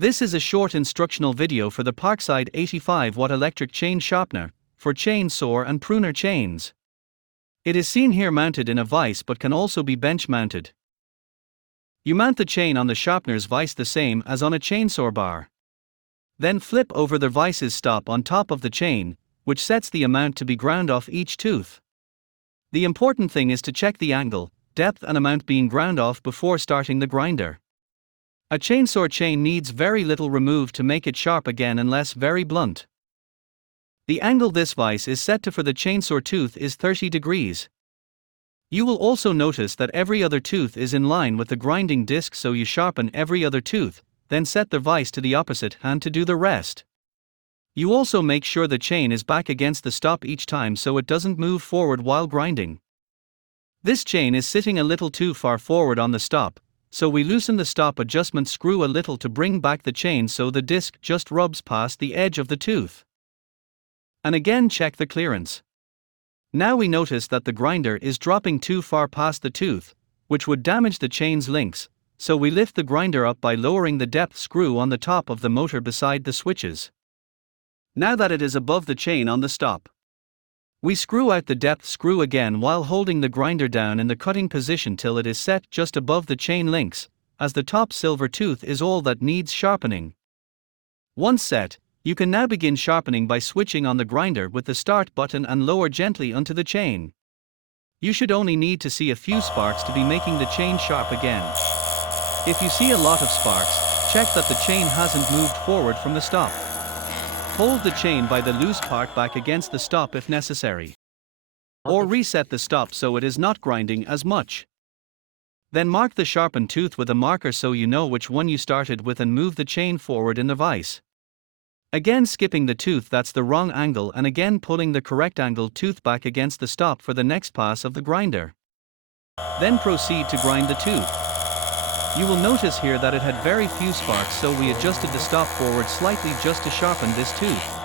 This is a short instructional video for the Parkside 85W electric chain sharpener, for chain saw and pruner chains. It is seen here mounted in a vise but can also be bench mounted. You mount the chain on the sharpener's vise the same as on a chainsaw bar. Then flip over the vice's stop on top of the chain, which sets the amount to be ground off each tooth. The important thing is to check the angle, depth and amount being ground off before starting the grinder. A chainsaw chain needs very little removed to make it sharp again unless very blunt. The angle this vise is set to for the chainsaw tooth is 30 degrees. You will also notice that every other tooth is in line with the grinding disc, so you sharpen every other tooth, then set the vise to the opposite hand to do the rest. You also make sure the chain is back against the stop each time so it doesn't move forward while grinding. This chain is sitting a little too far forward on the stop, so we loosen the stop adjustment screw a little to bring back the chain so the disc just rubs past the edge of the tooth. And again check the clearance. Now we notice that the grinder is dropping too far past the tooth, which would damage the chain's links, so we lift the grinder up by lowering the depth screw on the top of the motor beside the switches. Now that it is above the chain on the stop, we screw out the depth screw again while holding the grinder down in the cutting position till it is set just above the chain links, as the top silver tooth is all that needs sharpening. Once set, you can now begin sharpening by switching on the grinder with the start button and lower gently onto the chain. You should only need to see a few sparks to be making the chain sharp again. If you see a lot of sparks, check that the chain hasn't moved forward from the stop. Hold the chain by the loose part back against the stop if necessary. Or reset the stop so it is not grinding as much. Then mark the sharpened tooth with a marker so you know which one you started with and move the chain forward in the vise. Again skipping the tooth that's the wrong angle and again pulling the correct angle tooth back against the stop for the next pass of the grinder. Then proceed to grind the tooth. You will notice here that it had very few sparks, so we adjusted the stop forward slightly just to sharpen this tooth.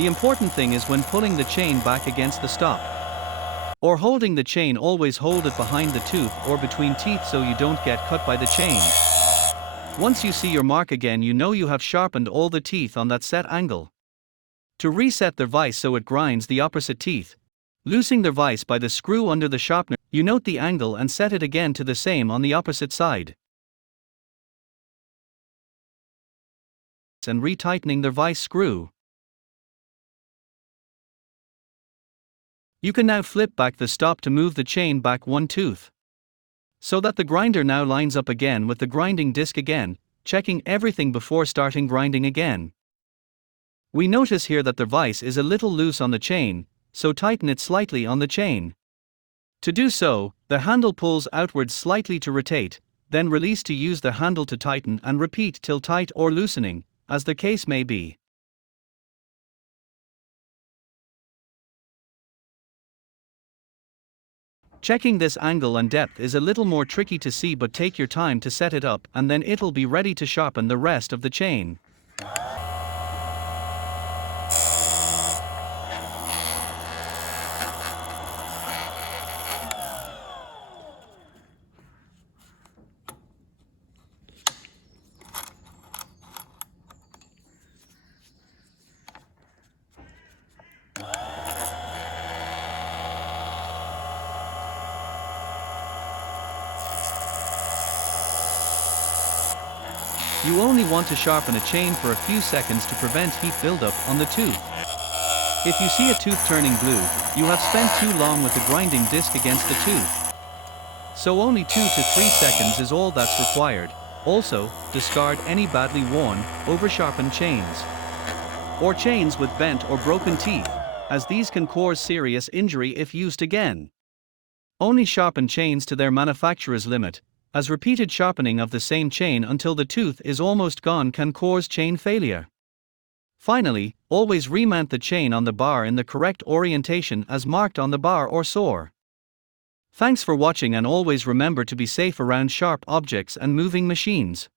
The important thing is when pulling the chain back against the stop, or holding the chain, always hold it behind the tooth or between teeth so you don't get cut by the chain. Once you see your mark again, you know you have sharpened all the teeth on that set angle. To reset the vise so it grinds the opposite teeth, loosening the vise by the screw under the sharpener, you note the angle and set it again to the same on the opposite side. And retightening the vise screw. You can now flip back the stop to move the chain back one tooth, so that the grinder now lines up again with the grinding disc again, checking everything before starting grinding again. We notice here that the vise is a little loose on the chain, so tighten it slightly on the chain. To do so, the handle pulls outwards slightly to rotate, then release to use the handle to tighten and repeat till tight or loosening, as the case may be. Checking this angle and depth is a little more tricky to see, but take your time to set it up and then it'll be ready to sharpen the rest of the chain. You only want to sharpen a chain for a few seconds to prevent heat buildup on the tooth. If you see a tooth turning blue, you have spent too long with the grinding disc against the tooth. So only 2 to 3 seconds is all that's required. Also, discard any badly worn, over-sharpened chains, or chains with bent or broken teeth, as these can cause serious injury if used again. Only sharpen chains to their manufacturer's limit, as repeated sharpening of the same chain until the tooth is almost gone can cause chain failure. Finally, always remount the chain on the bar in the correct orientation as marked on the bar or saw. Thanks for watching, and always remember to be safe around sharp objects and moving machines.